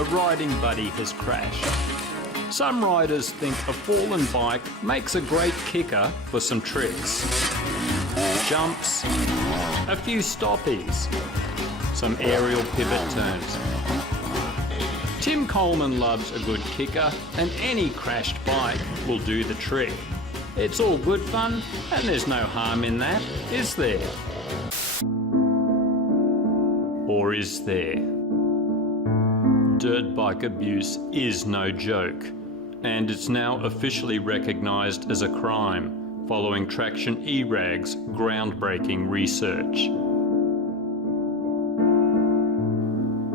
a riding buddy has crashed. Some riders think a fallen bike makes a great kicker for some tricks. Jumps, a few stoppies, some aerial pivot turns. Tim Coleman loves a good kicker, and any crashed bike will do the trick. It's all good fun, and there's no harm in that, is there? Or is there? Dirt bike abuse is no joke, and it's now officially recognised as a crime following Traction ERAG's groundbreaking research.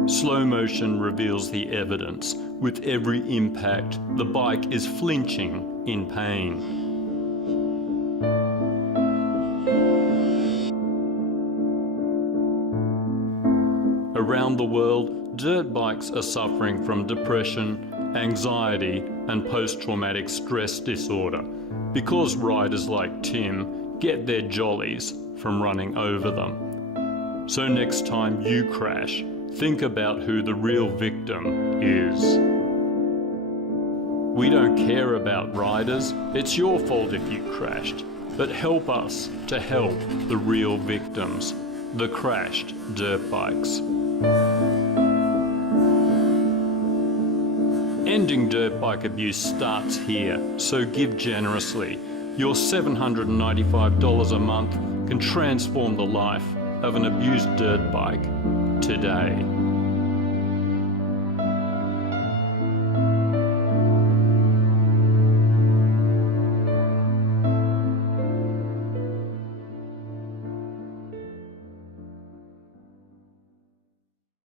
Slow motion reveals the evidence. With every impact, the bike is flinching in pain. Around the world, dirt bikes are suffering from depression, anxiety, and post-traumatic stress disorder because riders like Tim get their jollies from running over them. So next time you crash, think about who the real victim is. We don't care about riders, it's your fault if you crashed, but help us to help the real victims, the crashed dirt bikes. Ending dirt bike abuse starts here, so give generously. Your $795 a month can transform the life of an abused dirt bike today.